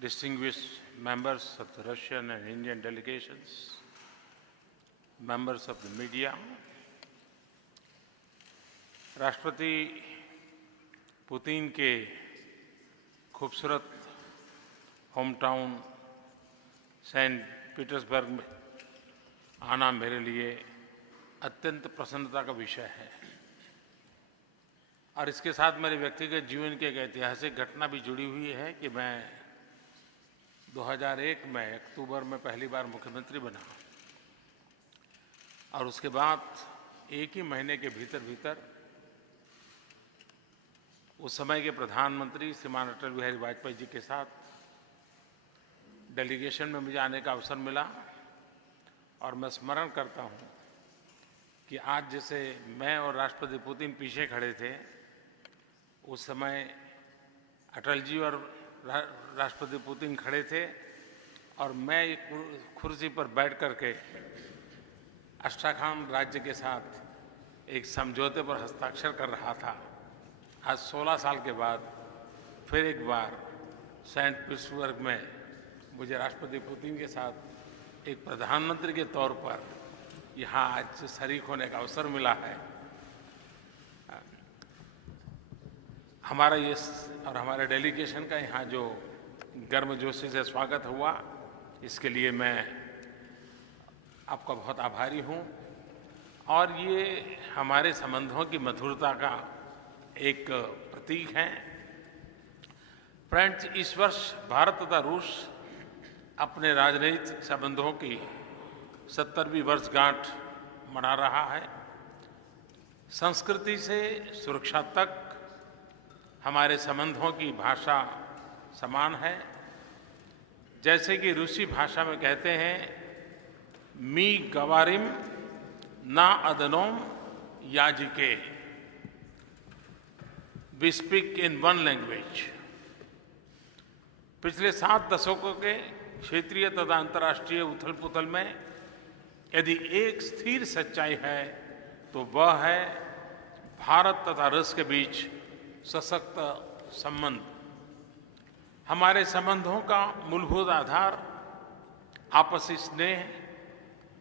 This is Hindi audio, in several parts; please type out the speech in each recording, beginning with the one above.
distinguished members of the Russian and Indian delegations, members of the media, राष्ट्रपति पुतिन के खूबसूरत होम टाउन सेंट पीटर्सबर्ग में आना मेरे लिए अत्यंत प्रसन्नता का विषय है और इसके साथ मेरे व्यक्तिगत जीवन की एक ऐतिहासिक घटना भी जुड़ी हुई है कि मैं 2001 में अक्टूबर में पहली बार मुख्यमंत्री बना और उसके बाद एक ही महीने के भीतर उस समय के प्रधानमंत्री श्रीमान अटल बिहारी वाजपेयी जी के साथ डेलीगेशन में मुझे आने का अवसर मिला और मैं स्मरण करता हूं कि आज जैसे मैं और राष्ट्रपति पुतिन पीछे खड़े थे, उस समय अटल जी और राष्ट्रपति पुतिन खड़े थे और मैं एक कुर्सी पर बैठ करके अस्ट्राखान राज्य के साथ एक समझौते पर हस्ताक्षर कर रहा था। आज 16 साल के बाद फिर एक बार सेंट पीटर्सबर्ग में मुझे राष्ट्रपति पुतिन के साथ एक प्रधानमंत्री के तौर पर यहाँ आज शरीक होने का अवसर मिला है। हमारा ये और हमारे डेलीगेशन का यहाँ जो गर्मजोशी से स्वागत हुआ, इसके लिए मैं आपका बहुत आभारी हूँ और ये हमारे संबंधों की मधुरता का एक प्रतीक है। फ्रेंड्स, इस वर्ष भारत तथा रूस अपने राजनीतिक संबंधों की 70वीं वर्षगांठ मना रहा है। संस्कृति से सुरक्षा तक हमारे संबंधों की भाषा समान है। जैसे कि रूसी भाषा में कहते हैं, मी गवारिम ना अदनोम याजिके, we speak in one language. पिछले 7 दशकों के क्षेत्रीय तथा अंतर्राष्ट्रीय उथल पुथल में यदि एक स्थिर सच्चाई है तो वह है भारत तथा रूस के बीच सशक्त संबंध। हमारे संबंधों का मूलभूत आधार आपसी स्नेह,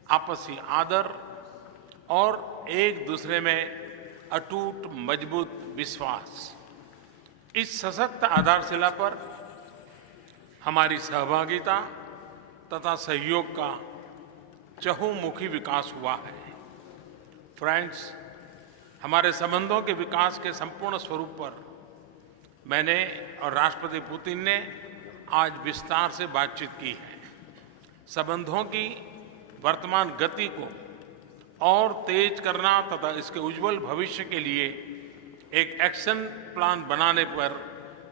आपसी आदर और एक दूसरे में अटूट मजबूत विश्वास। इस सशक्त आधारशिला पर हमारी सहभागिता तथा सहयोग का चहुमुखी विकास हुआ है। फ्रेंड्स, हमारे संबंधों के विकास के संपूर्ण स्वरूप पर मैंने और राष्ट्रपति पुतिन ने आज विस्तार से बातचीत की है। संबंधों की वर्तमान गति को और तेज करना तथा इसके उज्जवल भविष्य के लिए एक एक्शन प्लान बनाने पर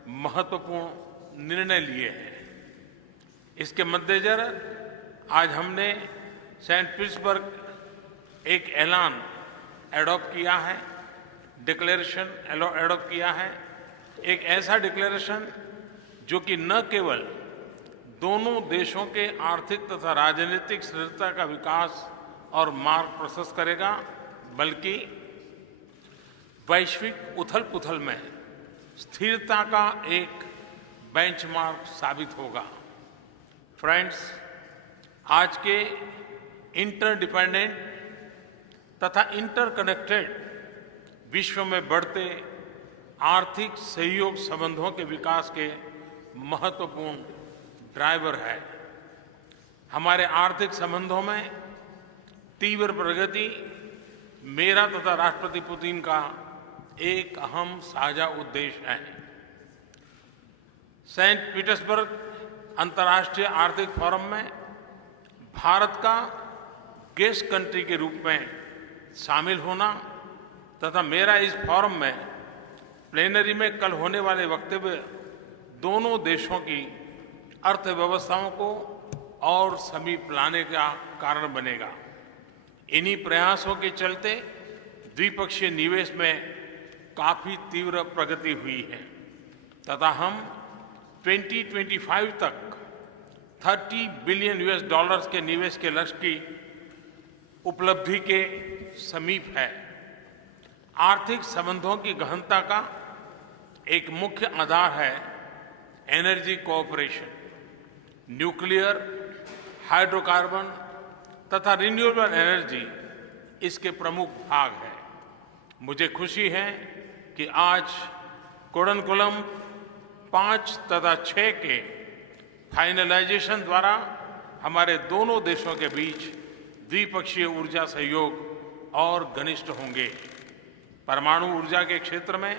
महत्वपूर्ण निर्णय लिए हैं। इसके मद्देनजर आज हमने सेंट पीटर्सबर्ग एक ऐलान एडॉप्ट किया है, डिक्लेरेशन एडॉप्ट किया है। एक ऐसा डिक्लेरेशन जो कि न केवल दोनों देशों के आर्थिक तथा राजनीतिक स्थिरता का विकास और मार्ग प्रशस्त करेगा, बल्कि वैश्विक उथल-पुथल में स्थिरता का एक बेंचमार्क साबित होगा। फ्रेंड्स, आज के इंटरडिपेंडेंट तथा इंटरकनेक्टेड विश्व में बढ़ते आर्थिक सहयोग संबंधों के विकास के महत्वपूर्ण ड्राइवर है। हमारे आर्थिक संबंधों में तीव्र प्रगति मेरा तथा राष्ट्रपति पुतिन का एक अहम साझा उद्देश्य है। सेंट पीटर्सबर्ग अंतर्राष्ट्रीय आर्थिक फोरम में भारत का गेस्ट कंट्री के रूप में शामिल होना तथा मेरा इस फोरम में प्लेनरी में कल होने वाले वक्तव्य दोनों देशों की अर्थव्यवस्थाओं को और समीप लाने का कारण बनेगा। इन्हीं प्रयासों के चलते द्विपक्षीय निवेश में काफी तीव्र प्रगति हुई है तथा हम 2025 तक $30 बिलियन के निवेश के लक्ष्य की उपलब्धि के समीप है। आर्थिक संबंधों की गहनता का एक मुख्य आधार है एनर्जी कोऑपरेशन। न्यूक्लियर, हाइड्रोकार्बन तथा रिन्यूएबल एनर्जी इसके प्रमुख भाग हैं। मुझे खुशी है कि आज कुडनकुलम 5 तथा 6 के फाइनलाइजेशन द्वारा हमारे दोनों देशों के बीच द्विपक्षीय ऊर्जा सहयोग और घनिष्ठ होंगे। परमाणु ऊर्जा के क्षेत्र में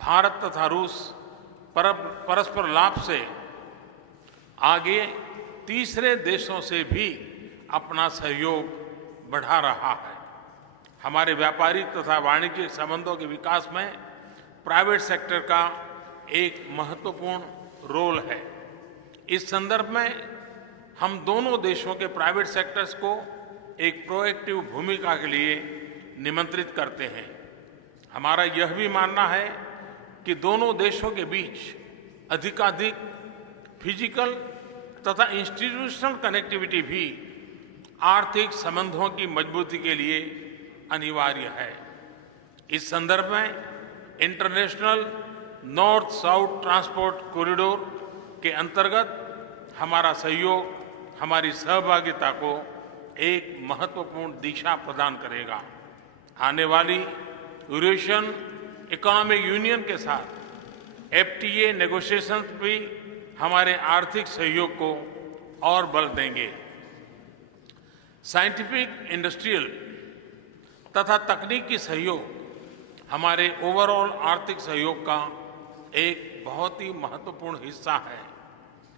भारत तथा रूस परस्पर लाभ से आगे तीसरे देशों से भी अपना सहयोग बढ़ा रहा है। हमारे व्यापारिक तथा वाणिज्यिक संबंधों के विकास में प्राइवेट सेक्टर का एक महत्वपूर्ण रोल है। इस संदर्भ में हम दोनों देशों के प्राइवेट सेक्टर्स को एक प्रोएक्टिव भूमिका के लिए निमंत्रित करते हैं। हमारा यह भी मानना है कि दोनों देशों के बीच अधिकाधिक फिजिकल तथा इंस्टीट्यूशनल कनेक्टिविटी भी आर्थिक संबंधों की मजबूती के लिए अनिवार्य है। इस संदर्भ में international north south transport corridor के अंतर्गत हमारा सहयोग हमारी सहभागिता को एक महत्वपूर्ण दिशा प्रदान करेगा। आने वाली यूरेशियन इकोनॉमिक यूनियन के साथ एफटीए नेगोशिएशंस भी हमारे आर्थिक सहयोग को और बल देंगे। साइंटिफिक, इंडस्ट्रियल तथा तकनीकी सहयोग हमारे ओवरऑल आर्थिक सहयोग का एक बहुत ही महत्वपूर्ण हिस्सा है।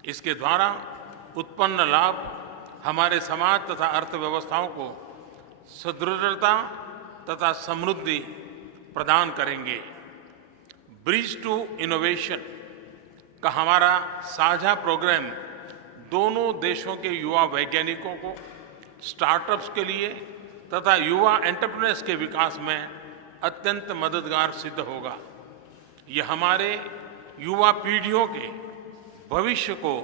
इसके द्वारा उत्पन्न लाभ हमारे समाज तथा अर्थव्यवस्थाओं को सुदृढ़ता तथा समृद्धि प्रदान करेंगे। ब्रिज टू इनोवेशन का हमारा साझा प्रोग्राम दोनों देशों के युवा वैज्ञानिकों को स्टार्टअप्स के लिए तथा युवा एंटरप्रेन्योर्स के विकास में अत्यंत मददगार सिद्ध होगा। यह हमारे युवा पीढ़ियों के भविष्य को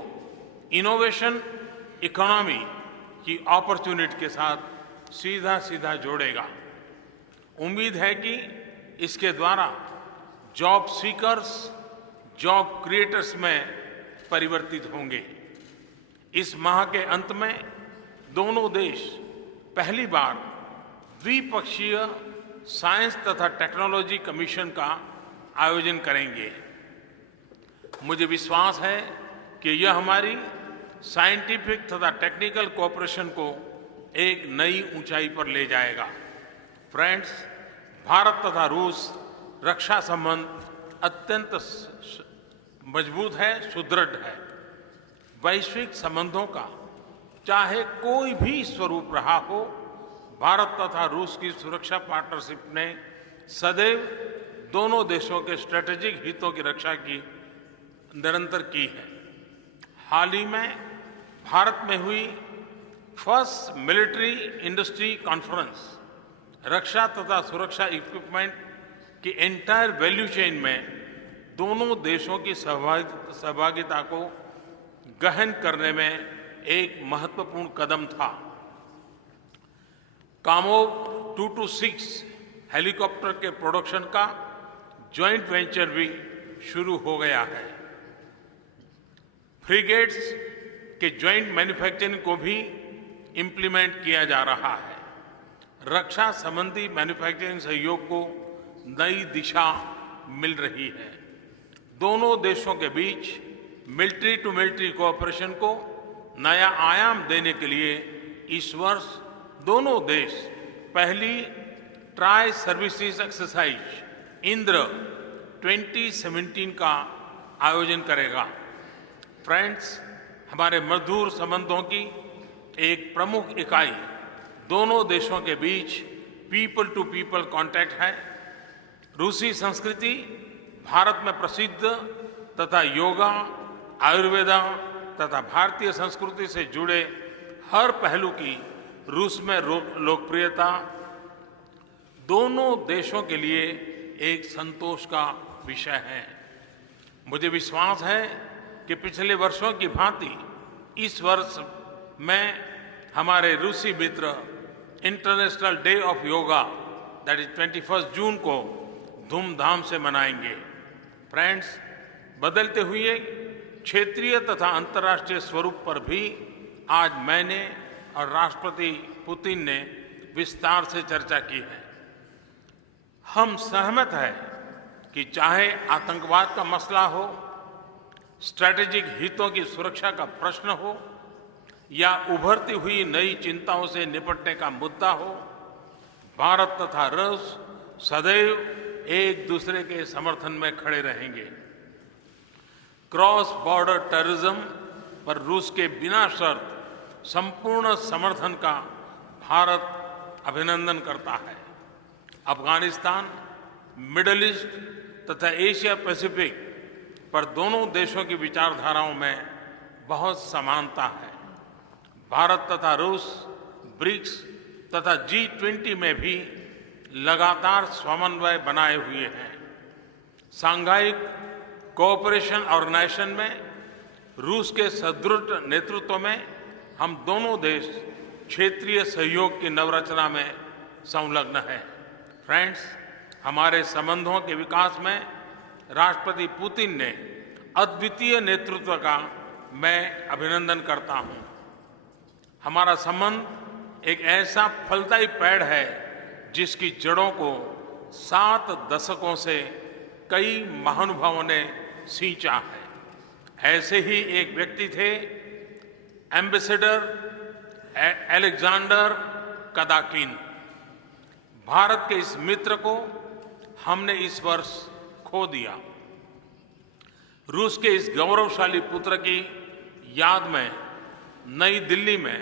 इनोवेशन इकोनॉमी की अपॉर्चुनिटी के साथ सीधा सीधा जोड़ेगा। उम्मीद है कि इसके द्वारा जॉब सीकर्स जॉब क्रिएटर्स में परिवर्तित होंगे। इस माह के अंत में दोनों देश पहली बार द्विपक्षीय साइंस तथा टेक्नोलॉजी कमीशन का आयोजन करेंगे। मुझे विश्वास है कि यह हमारी साइंटिफिक तथा टेक्निकल कोऑपरेशन को एक नई ऊंचाई पर ले जाएगा। फ्रेंड्स, भारत तथा रूस रक्षा संबंध अत्यंत मजबूत है, सुदृढ़ है। वैश्विक संबंधों का चाहे कोई भी स्वरूप रहा हो, भारत तथा रूस की सुरक्षा पार्टनरशिप ने सदैव दोनों देशों के स्ट्रेटेजिक हितों की रक्षा की निरंतर की है। हाल ही में भारत में हुई फर्स्ट मिलिट्री इंडस्ट्री कॉन्फ्रेंस रक्षा तथा सुरक्षा इक्विपमेंट की एंटायर वैल्यू चेन में दोनों देशों की सहभागिता को गहन करने में एक महत्वपूर्ण कदम था। कामोव 226 हेलीकॉप्टर के प्रोडक्शन का जॉइंट वेंचर भी शुरू हो गया है। फ्रिगेट्स के जॉइंट मैन्युफैक्चरिंग को भी इंप्लीमेंट किया जा रहा है। रक्षा संबंधी मैन्युफैक्चरिंग सहयोग को नई दिशा मिल रही है। दोनों देशों के बीच मिलिट्री टू मिलिट्री कोऑपरेशन को नया आयाम देने के लिए इस वर्ष दोनों देश पहली ट्राई सर्विसेज एक्सरसाइज इंद्र 2017 का आयोजन करेगा। फ्रेंड्स, हमारे मधुर संबंधों की एक प्रमुख इकाई दोनों देशों के बीच पीपल टू पीपल कांटेक्ट है। रूसी संस्कृति भारत में प्रसिद्ध तथा योगा, आयुर्वेदा तथा भारतीय संस्कृति से जुड़े हर पहलू की रूस में लोकप्रियता दोनों देशों के लिए एक संतोष का विषय है। मुझे विश्वास है कि पिछले वर्षों की भांति इस वर्ष में हमारे रूसी मित्र international day of yoga that is 21 June को धूमधाम से मनाएंगे। फ्रेंड्स, बदलते हुए क्षेत्रीय तथा अंतर्राष्ट्रीय स्वरूप पर भी आज मैंने और राष्ट्रपति पुतिन ने विस्तार से चर्चा की है। हम सहमत हैं कि चाहे आतंकवाद का मसला हो, स्ट्रैटेजिक हितों की सुरक्षा का प्रश्न हो या उभरती हुई नई चिंताओं से निपटने का मुद्दा हो, भारत तथा रूस सदैव एक दूसरे के समर्थन में खड़े रहेंगे। क्रॉस बॉर्डर टेररिज्म पर रूस के बिना शर्त संपूर्ण समर्थन का भारत अभिनंदन करता है। अफगानिस्तान, मिडिल ईस्ट तथा एशिया पैसिफिक पर दोनों देशों की विचारधाराओं में बहुत समानता है। भारत तथा रूस ब्रिक्स तथा G20 में भी लगातार समन्वय बनाए हुए हैं। सांघाई कोऑपरेशन ऑर्गेनाइजेशन में रूस के सुदृढ़ नेतृत्व में हम दोनों देश क्षेत्रीय सहयोग की नवरचना में संलग्न हैं। फ्रेंड्स, हमारे संबंधों के विकास में राष्ट्रपति पुतिन ने अद्वितीय नेतृत्व का मैं अभिनंदन करता हूं। हमारा संबंध एक ऐसा फलदायी पेड़ है जिसकी जड़ों को 7 दशकों से कई महानुभावों ने सींचा है। ऐसे ही एक व्यक्ति थे एम्बेसडर अलेक्जेंडर कदाकिन। भारत के इस मित्र को हमने इस वर्ष खो दिया। रूस के इस गौरवशाली पुत्र की याद में नई दिल्ली में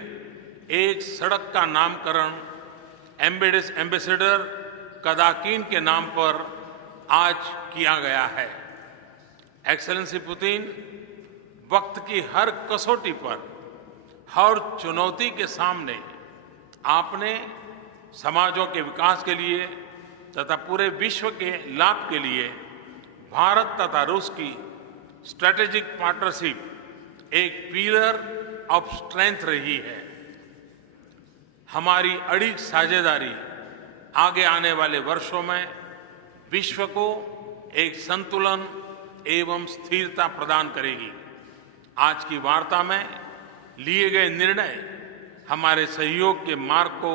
एक सड़क का नामकरण एम्बेसडर कदाकिन के नाम पर आज किया गया है। एक्सेलेंसी पुतिन, वक्त की हर कसौटी पर, हर चुनौती के सामने आपने समाजों के विकास के लिए तथा पूरे विश्व के लाभ के लिए भारत तथा रूस की स्ट्रैटेजिक पार्टनरशिप एक पिलर ऑफ स्ट्रेंथ रही है। हमारी अड़िग साझेदारी आगे आने वाले वर्षों में विश्व को एक संतुलन एवं स्थिरता प्रदान करेगी। आज की वार्ता में लिए गए निर्णय हमारे सहयोग के मार्ग को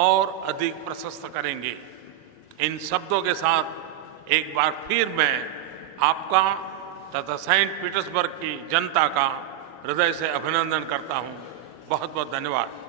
और अधिक प्रशस्त करेंगे। इन शब्दों के साथ एक बार फिर मैं आपका तथा सेंट पीटर्सबर्ग की जनता का हृदय से अभिनंदन करता हूं। बहुत बहुत धन्यवाद।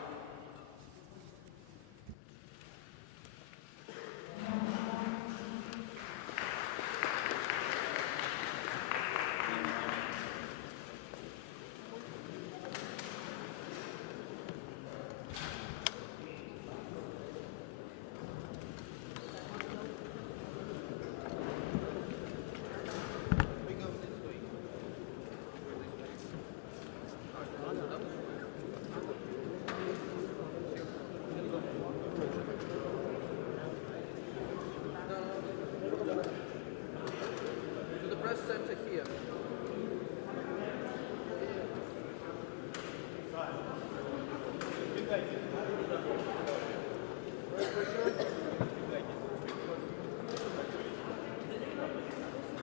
Thank you.